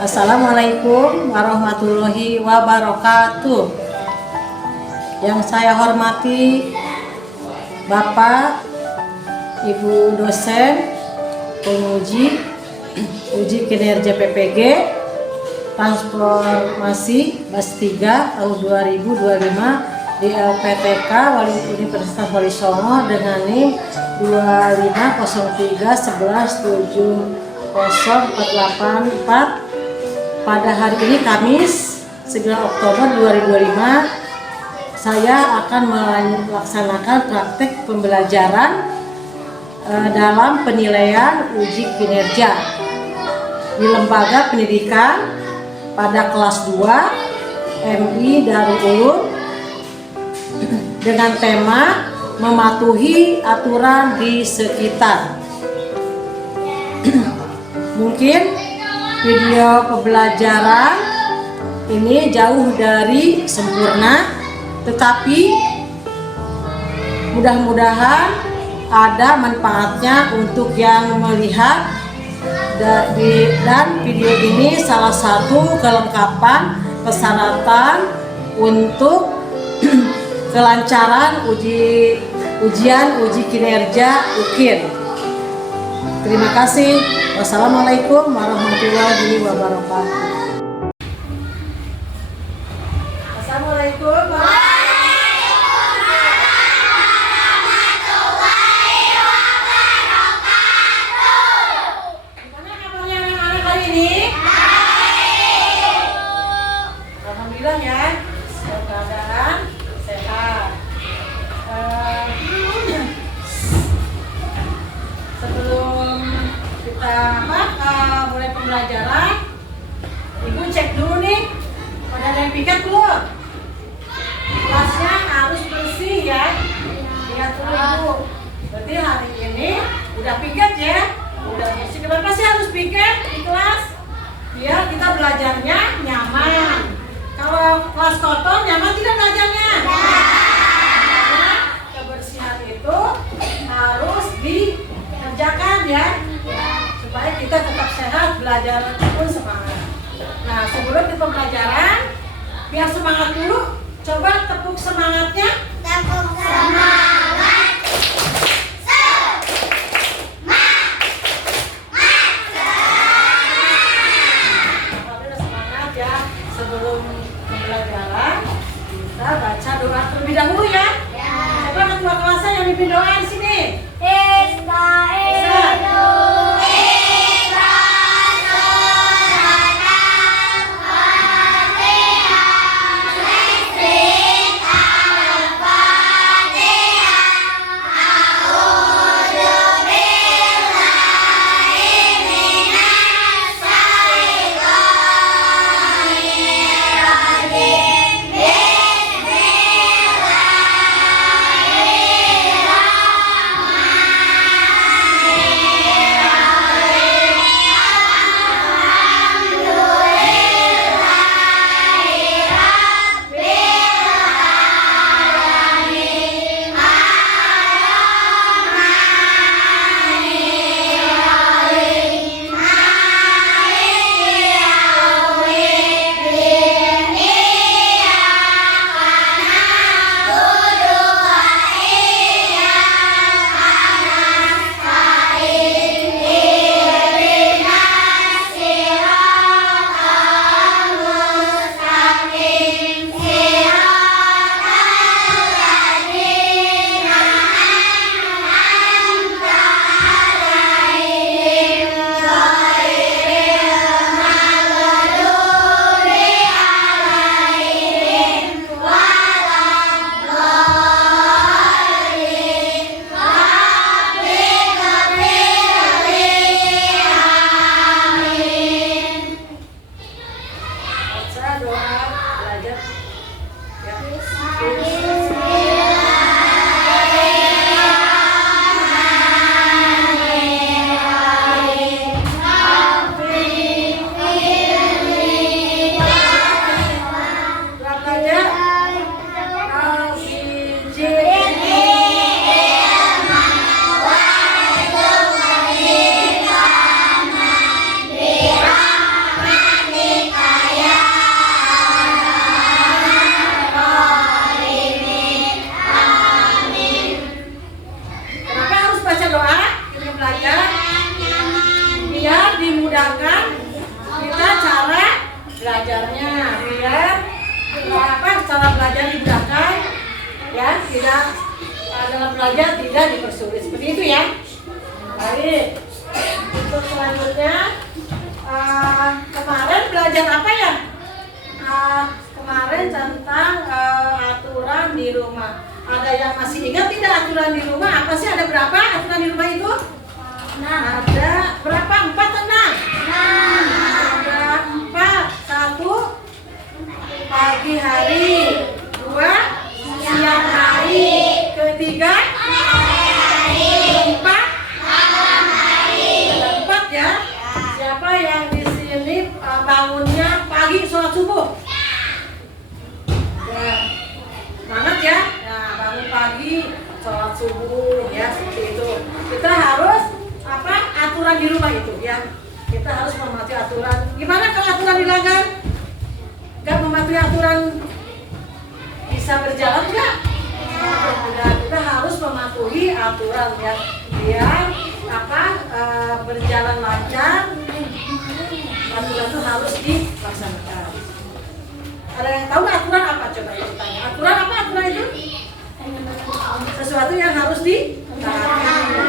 Assalamualaikum warahmatullahi wabarakatuh. Yang saya hormati Bapak, Ibu dosen, penguji, uji kinerja PPG, transformasi BAS 3 tahun 2025 di LPTK Universitas Wali Songo dengan NIM 250311704884. Pada hari ini Kamis 9 Oktober 2025 saya akan melaksanakan praktek pembelajaran dalam penilaian uji kinerja di lembaga pendidikan pada kelas 2 MI Darul Ulum dengan tema mematuhi aturan di sekitar. Mungkin video pembelajaran ini jauh dari sempurna, tetapi mudah-mudahan ada manfaatnya untuk yang melihat, dan video ini salah satu kelengkapan persyaratan untuk kelancaran ujian uji kinerja UKIN. Terima kasih. Wassalamualaikum warahmatullahi wabarakatuh. Assalamualaikum. Gimana kabarnya anak-anak hari ini? Alhamdulillah ya. Keadaan sehat. Sebelum kita mulai pembelajaran, Ibu cek dulu nih, pada ada yang piket belum? Kelasnya harus bersih ya. Lihat dulu Ibu. Berarti hari ini udah piket ya, udah bersih. Kenapa sih harus piket di kelas? Biar kita belajarnya nyaman. Kalau kelas kotor, nyaman tidak belajarnya? Nah, kebersihan itu harus dikerjakan ya, supaya kita tetap sehat, belajar pun semangat. Nah, sebelum di pembelajaran, biar semangat dulu, coba tepuk semangatnya. Tepuk semangat. Semangat ya. Sebelum pembelajaran, kita baca doa terlebih dahulu ya. Coba ketua kelasnya yang mimpin doa di sini. baca doa, kita belajar biar dimudahkan kita cara belajarnya, biar cara belajar dimudahkan ya, tidak dalam belajar tidak dipersulit seperti itu ya. Baik, untuk selanjutnya kemarin belajar apa ya? Kemarin tentang aturan di rumah. Ada yang masih ingat tidak aturan di rumah? Apa sih, ada berapa aturan di rumah itu? Ada berapa? 4 atau 6? Ada 4. 1 pagi hari, 2 siang hari, ketiga 4 malam hari. Ada 4 ya. Siapa yang di sini bangunnya pagi sholat subuh? Ya. Semangat ya. Nah, bangun pagi sholat subuh ya, seperti itu. Kita harus aturan di rumah itu ya. Kita harus mematuhi aturan. Gimana kalau aturan dilanggar? Gak mematuhi aturan bisa berjalan nggak? Nah, kita harus mematuhi aturan ya, biar berjalan lancar. Aturan itu harus dilaksanakan. Ada yang tahu aturan apa? Coba itu tanya. Aturan apa? Aturan itu sesuatu yang harus ditaati.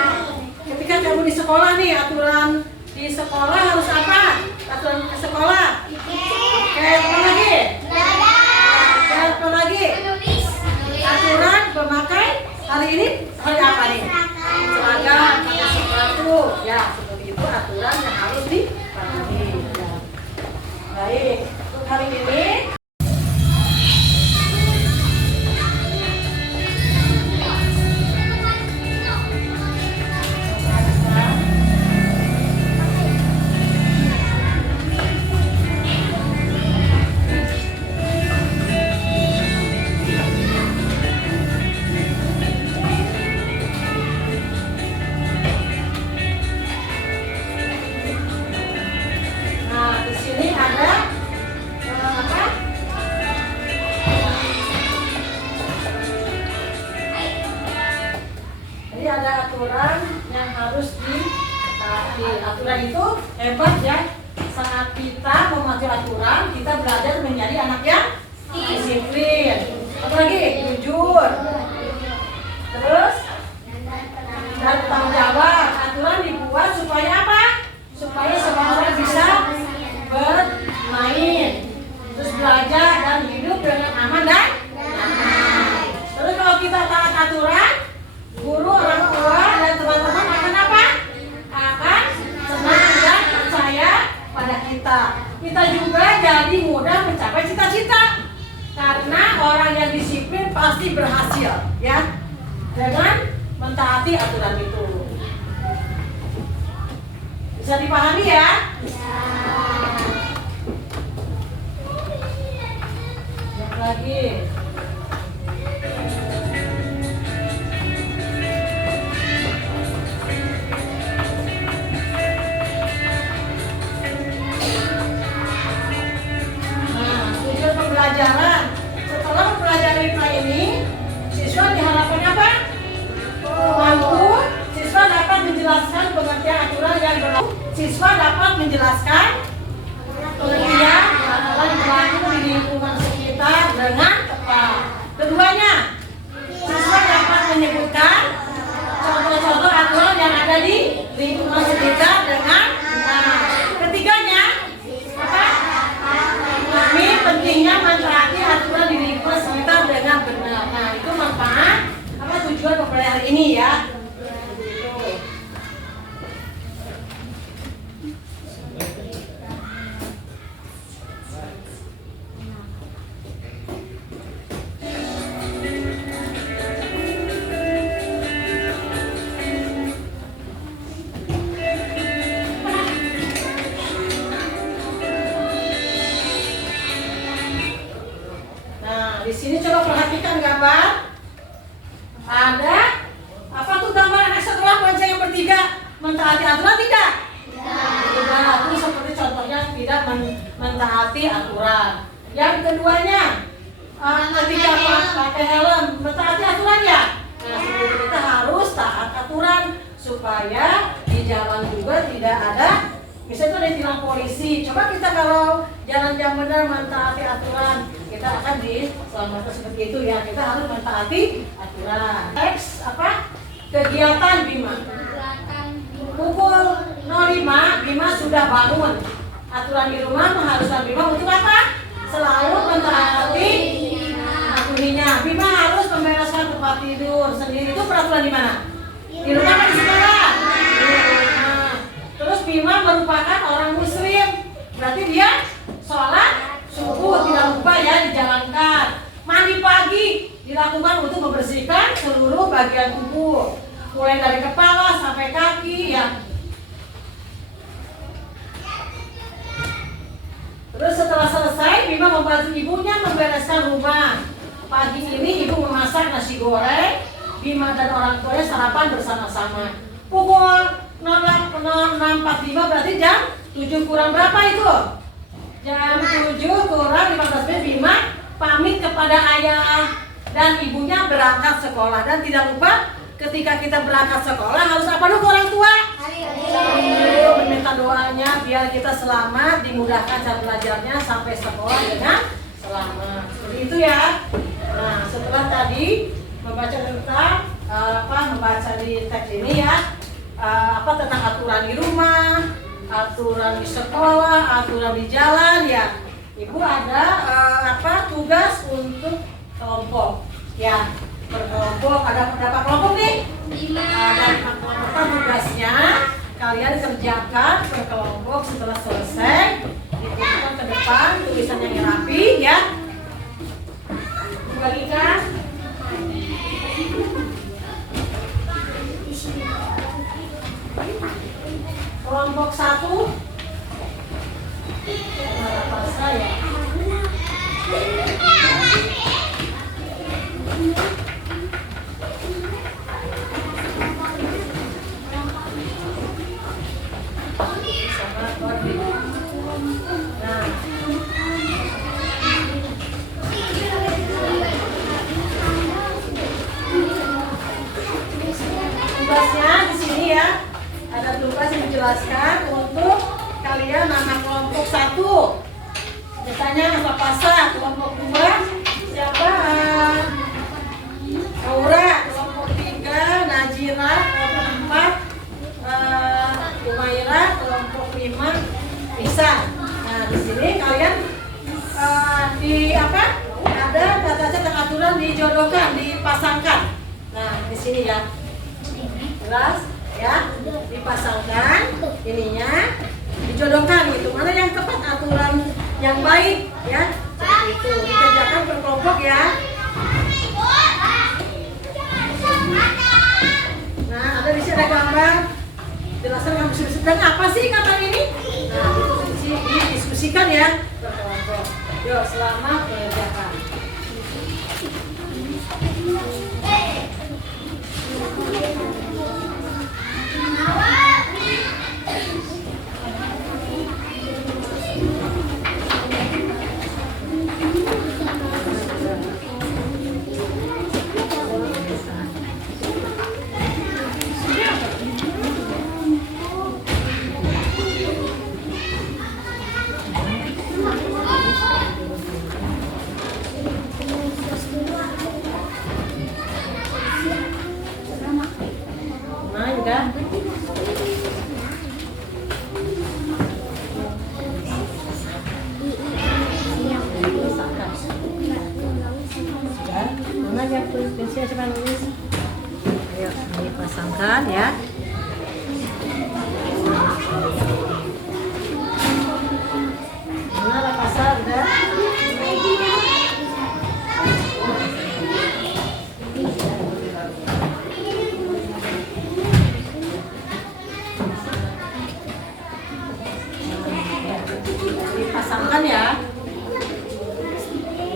Ketika kamu di sekolah nih, aturan di sekolah harus apa? Aturan ke sekolah. Oke, apa lagi? Apa lagi? Aturan memakai hari ini hari apa nih? Seragam, pakai sepatu. Ya, seperti itu aturan yang harus dipatuhi. Ya. Baik, untuk hari ini ada aturan yang harus ditaati. Aturan itu hebat ya. Saat kita mematuhi aturan, kita belajar menjadi anak yang disiplin. Apalagi jujur. Terus dan tanggung jawab. Aturan dibuat supaya apa? Supaya semua orang bisa bermain, terus belajar dan hidup dengan aman dan nyaman. Terus kalau kita taat aturan, guru, orang tua, dan teman-teman akan apa? Akan senang dan percaya pada kita. Kita juga jadi mudah mencapai cita-cita. Karena orang yang disiplin pasti berhasil, ya, dengan mentaati aturan itu. Bisa dipahami ya? Yang lagi. Pembelajaran. Setelah mempelajari IPA ini, siswa diharapkan apa? Mampu. Siswa dapat menjelaskan pengertian aturan yang berlaku. Siswa dapat menjelaskan pengertian aturan yang berlaku di lingkungan sekitar dengan tepat. Keduanya, siswa dapat menyebutkan contoh-contoh aturan yang ada di lingkungan sekitar dengan benar. Ketiganya, ini pentingnya mentaati aturan di lingkungan sekitar dengan benar. Nah, itu manfaat tujuan pembelajaran hari ini ya. Di sini coba perhatikan gambar. Ada apa tuh gambar anak sekolah bonceng yang bertiga mentaati aturan tidak? Tidak. Itu seperti contohnya tidak mentaati aturan. Yang keduanya ketika pakai helm mentaati aturan ya. Nah, kita harus taat aturan supaya di jalan juga tidak ada misalnya ada tilang polisi. Coba kita kalau jalan yang benar mentaati aturan, kita akan diselamatkan seperti itu ya. Kita harus mentaati aturan. Teks apa? Kegiatan Bima. Pukul 05 Bima sudah bangun. Aturan di rumah mengharuskan Bima untuk apa? Selalu mentaati aturannya. Bima harus membereskan tempat tidur sendiri. Itu peraturan di mana? Di rumah kan di sekolah. Di rumah. Terus Bima merupakan orang muslim. Berarti dia sholat subuh tidak lupa ya dijalankan. Mandi pagi dilakukan untuk membersihkan seluruh bagian tubuh, mulai dari kepala sampai kaki ya. Terus setelah selesai Bima membantu ibunya membereskan rumah. Pagi ini ibu memasak nasi goreng, Bima dan orang tuanya sarapan bersama-sama. Pukul 06.45 berarti jam 7 kurang berapa itu? Jam 7 kurang 15 menit Bima pamit kepada ayah dan ibunya berangkat sekolah. Dan tidak lupa ketika kita berangkat sekolah harus apa dulu orang tua? Meminta doanya biar kita selamat, dimudahkan cara belajarnya sampai sekolah dengan selamat. Seperti itu ya. Nah, setelah tadi membaca tentang membaca di teks ini ya, tentang aturan di rumah, aturan di sekolah, aturan di jalan ya. Ibu ada tugas untuk kelompok ya. Berkelompok ada berapa kelompok nih? 5. Ada 5 kelompok. Tugasnya kalian kerjakan berkelompok. Setelah selesai dibutuhkan ke depan tulisan yang rapi ya. Bagikan. Kelompok 1 apa saya? Tugasnya di sini ya. Ada tugas yang menjelaskan untuk kalian nama kelompok 1. Misalnya apa Pasa, kelompok 2 siapa? Aura, kelompok 3 Najira, kelompok 4 Umaira, kelompok 5 Isa. Nah, di sini kalian ada data aturan dijodohkan, dipasangkan. Nah, di sini ya. Jelas ya, dipasangkan ininya, dijodohkan gitu. Mana yang tepat aturan yang baik ya. Seperti itu. Dikerjakan berkelompok ya. Nah, ada di sini ada gambar. Jelaskan kamu sedang apa sih kata ini? Nah, itu didiskusikan ya berkelompok. Yuk, selamat mengerjakan. Ayo, dipasangkan ya. Mana pasal udah? Dipasangkan ya.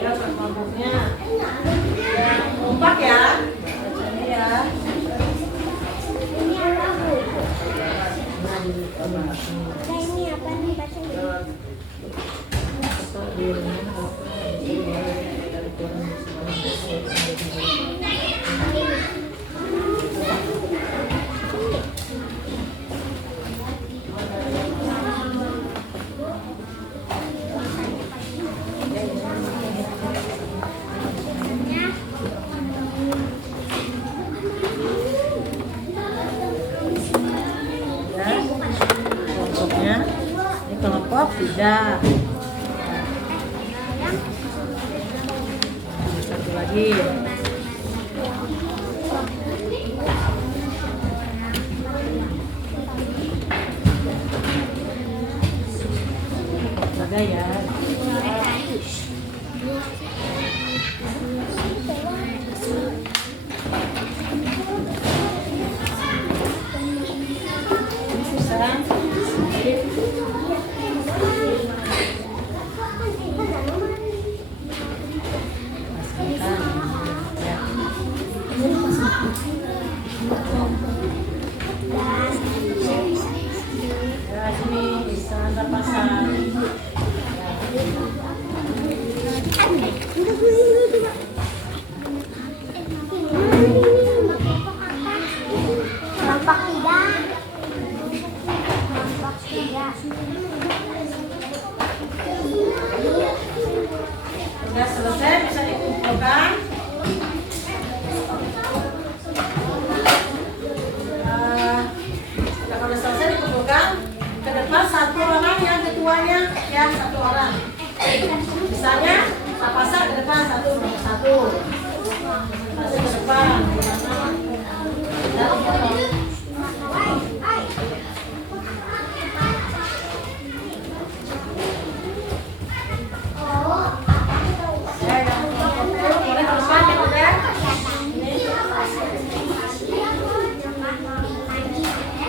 Ya, kelompoknya. Kompak ya. Bacanya ya. kelompok 3. Satu lagi. Ada ya. Kelompok 3. Udah selesai, bisa dikumpulkan. Kalau selesai dikumpulkan, ke depan satu orang yang ketuanya ya, satu orang. Misalnya pasang ke depan satu. Masuk ke depan.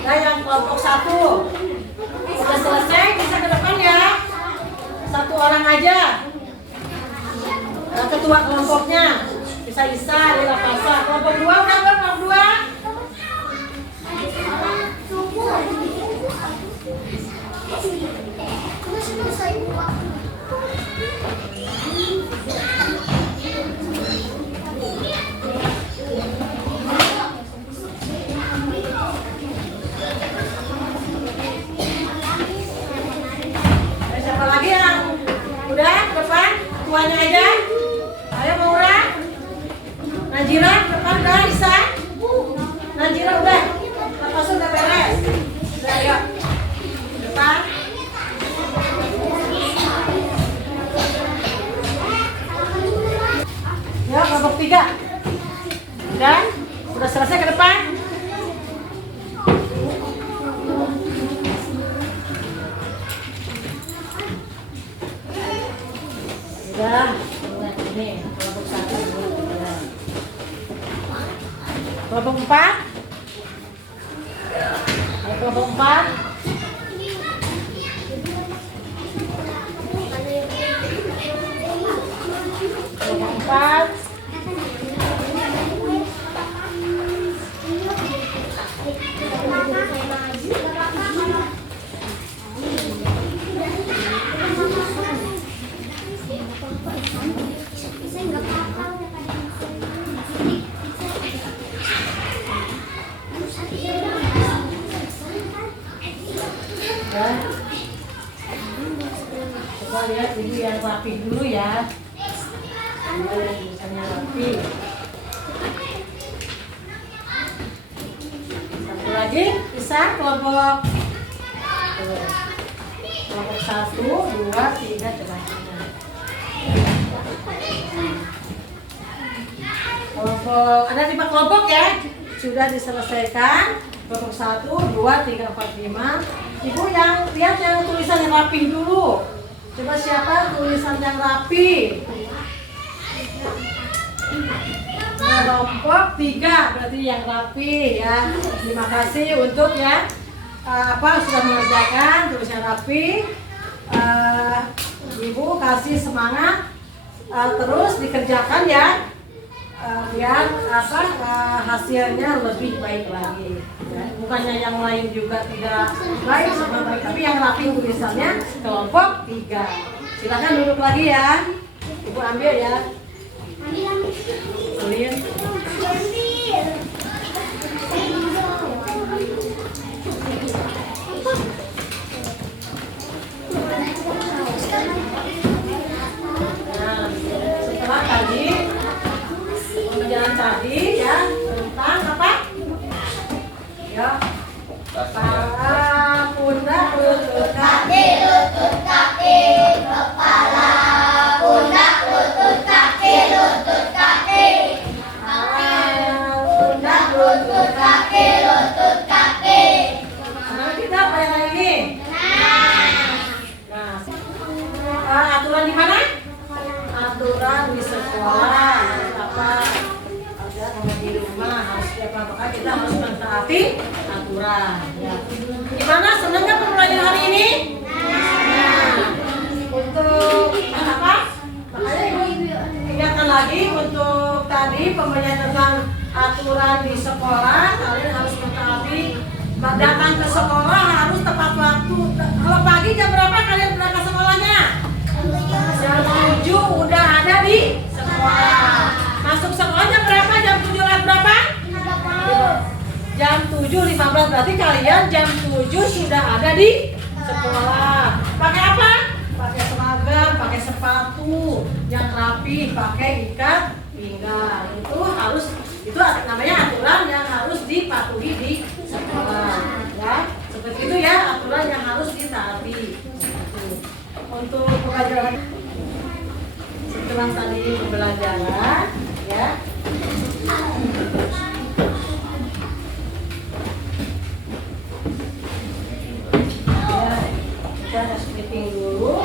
Nah, yang kelompok 1 udah selesai, bisa ke depan ya. Satu orang aja. Nah, ketua kelompoknya bisa Isa, Lila Pasa. Kelompok 2 udah kan? Kelompok 2. Siapa lagi yang udah ke depan? Ketuanya aja. Ayo Maura. Najira ke depan udah, Isa. Najira udah. Lepas udah beres. Udah ayo. Depan. Ya, kelompok 3. Udah selesai ke depan. Udah ini kelompok 1. Kelompok 4. Kelompok 4. Kelompok 4. Coba lihat ini yang rapi dulu ya. Misalnya rapi. Satu lagi bisa kelompok 1, 2, 3 coba. Kelompok ada 5 kelompok ya. Sudah diselesaikan. Kelompok 1, 2, 3, 4, 5. Ibu yang lihat yang tulisan yang rapi dulu. Coba siapa tulisan yang rapi? Kelompok 3 berarti yang rapi ya. Terima kasih untuk ya sudah mengerjakan tulisan rapi. Ibu kasih semangat terus dikerjakan ya. Biar hasilnya lebih baik lagi ya. Bukannya yang lain juga tidak baik sama baik, tapi yang rapi tulisannya kelompok 3. Silakan duduk lagi ya. Ibu ambil ya. Ambil. Nah, setelah tadi pembelajaran tadi ya tentang apa? Ya. Para pundak bergerak kaki, lutut kaki, kepala, pundak, lutut kaki, lutut kaki, pundak, lutut kaki, lutut kaki. Nah, kita apa yang lain ini? Nah, aturan di mana? Aturan di sekolah. Apa? Ada sama di rumah harus apakah kita harus mentaati aturan. Ya. Gimana? Senang nggak pembelajaran hari ini? Nah, untuk apa? Makanya ibu ingatkan lagi untuk tadi pembelajaran tentang aturan di sekolah. Kalian harus mentaati. Datang ke sekolah harus tepat waktu. Kalau pagi jam berapa kalian berangkat sekolahnya? Jam 7 udah ada di sekolah. Masuk sekolah jam berapa? Jam 7 lewat berapa? Jam 7.15 berarti kalian jam 7 sudah ada di sekolah. Pakai apa? Pakai seragam, pakai sepatu yang rapi, pakai ikat pinggang. Itu namanya aturan yang harus dipatuhi di sekolah. Ya, seperti itu ya aturan yang harus ditaati. Untuk pembelajaran setelah tadi pembelajaran ya. Kita harus meeting dulu.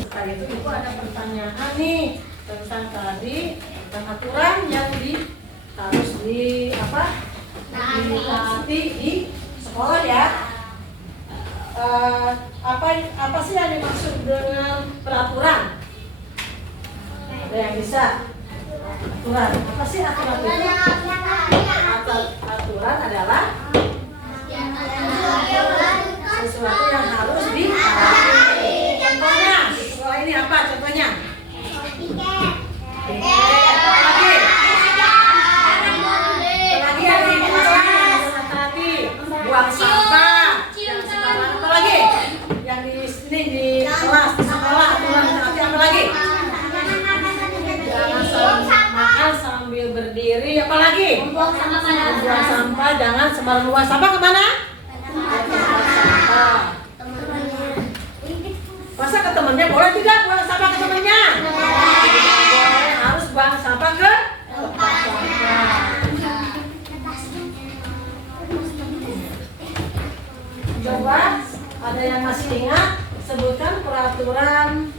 Setelah itu ibu ada pertanyaan nih tentang tadi tentang aturan yang harus ditaati di sekolah ya. Apa sih yang dimaksud dengan peraturan? Ada yang bisa? Aturan. Apa sih aturan itu? Aturan adalah sesuatu yang harus ditaati. Contohnya di sekolah ini apa? Contohnya? Apalagi yang di kelas harus hati-hati. Buang sampah. Apa lagi? Yang di sini di kelas di sekolah aturan hati apa lagi? Jangan makan sambil berdiri. Apa lagi? Buang sampah. Jangan sembarang buang sampah kemana? Sampah. Masa ke temennya boleh tidak buang sampah ke temennya? Boleh, harus buang sampah ke tempat sampah. Coba ada yang masih ingat sebutkan aturan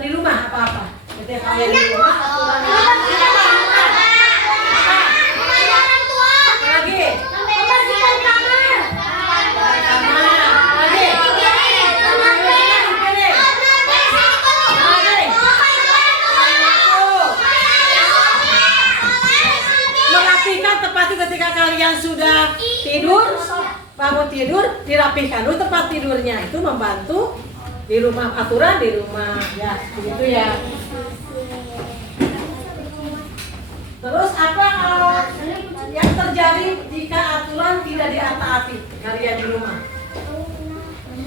di rumah apa-apa. Ketika kalian di rumah aturan di rumah apa? Lagi? Membersihkan kamar. Lagi? Merapikan tempat ketika kalian sudah tidur, bangun tidur, dirapihkan dulu tempat tidurnya. Itu membantu di rumah, aturan di rumah ya, begitu ya. Terus apa yang terjadi jika aturan tidak ditaati kalian di rumah?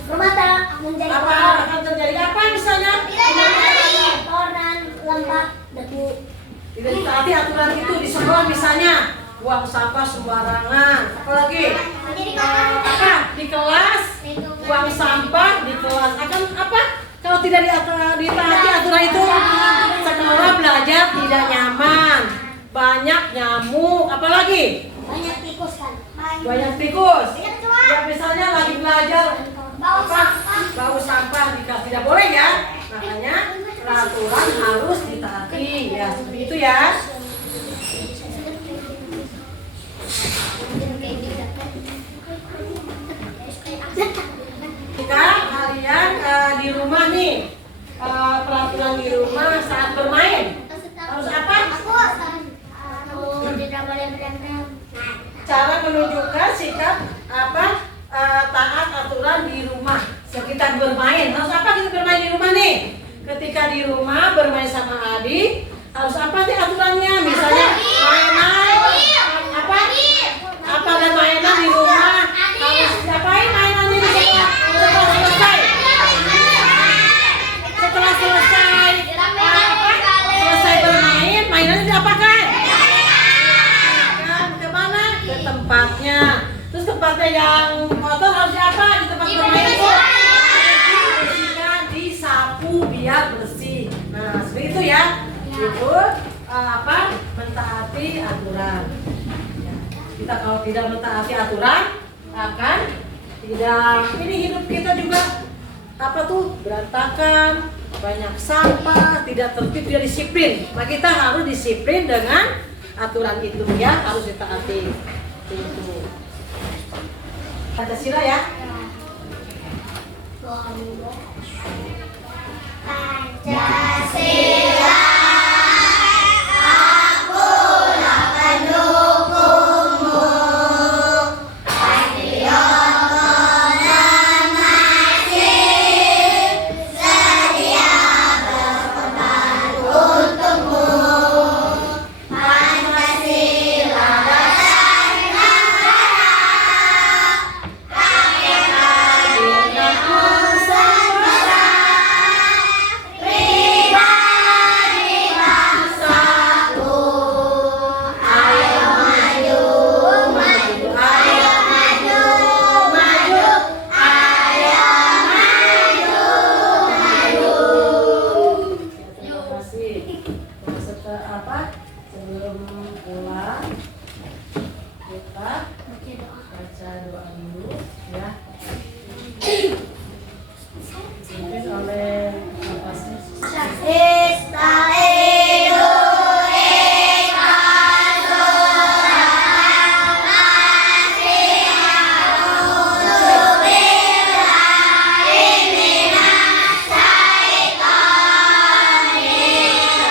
Rumah tak menjadi Apa akan terjadi apa misalnya? kotoran, lembab, debu. Tidak ditaati aturan itu di sekolah misalnya buang sampah sembarangan. Apalagi apa di kelas buang sampah di kelas akan apa? Kalau tidak ditaati aturan itu sekolah belajar tidak nyaman, banyak nyamuk, apalagi Banyak tikus kan? banyak tikus. Ya misalnya lagi belajar bau sampah tidak boleh ya. Makanya peraturan harus ditaati ya, seperti itu ya. Jika kalian di rumah nih peraturan di rumah saat bermain harus apa? Tidak boleh berantem. Cara menunjukkan sikap taat aturan di rumah sekitar bermain. Harus apa kita bermain di rumah nih? Ketika di rumah bermain sama adik harus apa sih aturannya? Misalnya mainan dan mainan di rumah harus diapain mainannya di rumah? Setelah selesai bermain, mainannya diapakan? Kemana? Ke tempatnya. Terus tempatnya ada yang kotor harus apa di tempat bermain itu? Dibersihkan, disapu biar bersih. Nah, seperti itu ya. Itu mentaati aturan. Ya. Kita kalau tidak mentaati aturan akan tidak, ini hidup kita juga berantakan, banyak sampah, tidak tertib, tidak disiplin. Nah, kita harus disiplin dengan aturan itu ya, harus ditaati. Itu. Pancasila ya. Pancasila, akulah pendukungmu. Patriot masih sedia berkorban untukmu. Pancasila dasar negara, KPK dengan Nusantara, pribadi bangsaku. Ayo maju, maju, ayo maju, maju, ayo maju, maju. Terima kasih. Masuk ke sebelum pulang kita baca doa dulu ya. Dipimpin oleh Bapaknya. Istahilu eka surah A'udzubillahi minas syaitonir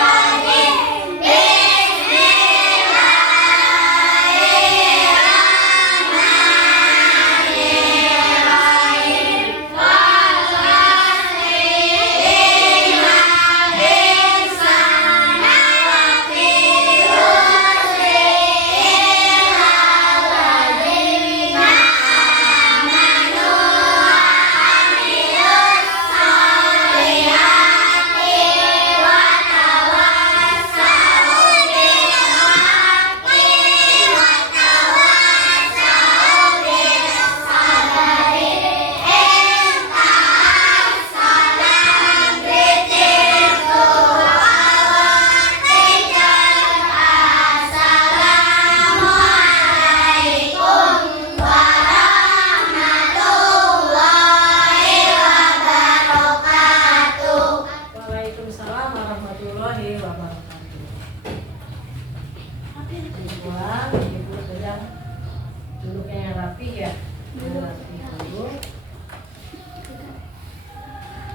rajim. Bismillahirrahmanirrahim. Waalaikumsalam warahmatullahi wabarakatuh. Pulang, ibu sedang duduknya yang rapi ya. Yang rapi dulu.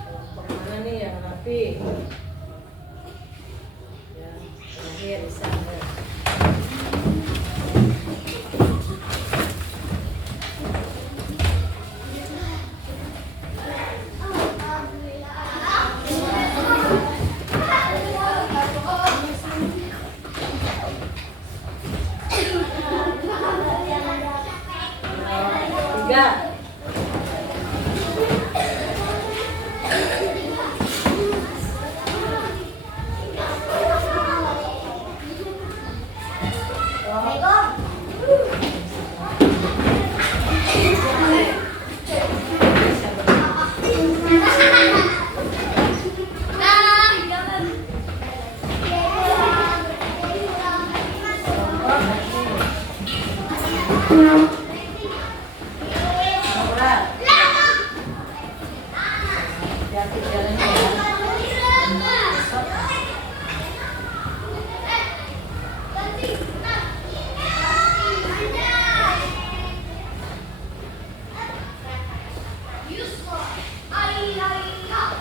Kelompok mana nih yang rapi? Ya, terakhir di sana. Tiga. Yusuf, ay, ay, ay,